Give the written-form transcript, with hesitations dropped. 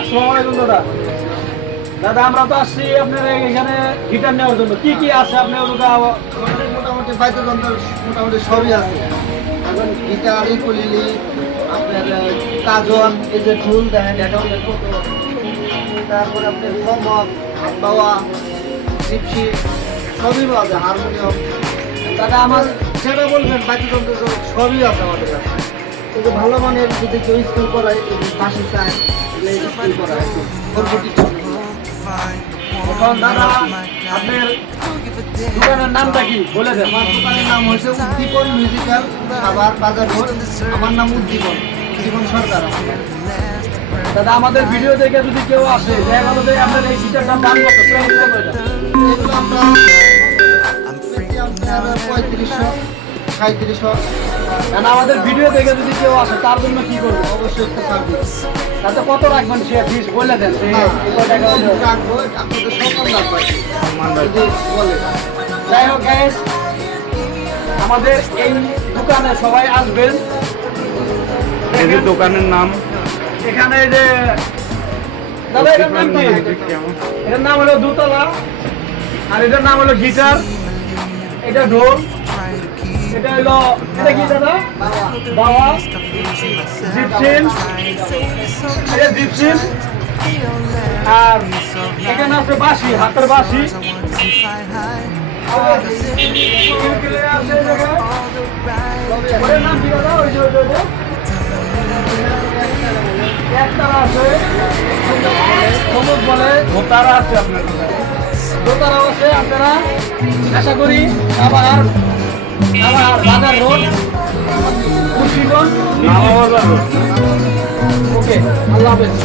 আসসালামু আলাইকুম দাদা। দাদা আমরা তো আসছি আপনার এখানে গিটার নেওয়ার জন্য। কি কি আছে আপনার মোটামুটি বাদ্যযন্ত্র মোটামুটি সবই আছে। এখন গিটার, ইকুলিলি, আপনার কাজন, এই যে ঢোল দেখেন এটা অনেক কত, তারপরে আপনার খমক, হাতবাওয়া, জিপসি সবই পাওয়া যায়, হারমোনিয়াম। দাদা আমার সেটা বলবেন, বাদ্যযন্ত্র সবই আছে আমাদের কাছে। কিন্তু ভালো মানের যদি কেউ স্কুল করায়, বাসি চায় স্কুল করায় এখন দাদা আপনার দোকানের নামটা কি বলে দেন? আমার দোকানের নাম হচ্ছে উদ্দীপন মিউজিক্যাল সাভার বাজার রোড। আমার নাম উদ্দীপন সরকার। দাদা আমাদের ভিডিও দেখে যদি কেউ আসে দেখা গেল যে আপনার এই গিটারটার দাম কত? প্রাইস কত এটা? এগুলো আমরা 3500 3700। কারণ আমাদের ভিডিও দেখে যদি কেউ আসে তার জন্য কি করবো? অবশ্যই একটা সার্ভিস তাতে কত রাখবেন সে ফিস বলে দেন। কত টাকা হলো? রাখবো, আপনাদের সকল লাগবে যদি বলে। যাই হোক guys, আমাদের এই দোকানে সবাই আসবেন। এই যে দোকানের নাম এখানে এই যে দাদা এটার নাম কি? এটার নাম হলো দুতলা, আর এটার নাম হলো গিটার, এটা ঢোল, এটা হলো এটা কি দাদা? বাবা জিপসিন, এটা জিপসিন, আর এখানে আছে বাঁশি, হাতের বাঁশি, আর ইউকেলে আছে এই জায়গায়। ওটার নাম কি দাদা? ওই যে ওইটা একতারা আছে, সবুজ বলে, দোতারা আছে আপনার দোকানে। দোতারাও আছে। আপনারা আশা করি আবার বাজার রোড, খুশিগঞ্জ। ওকে, আল্লাহ হাফেজ।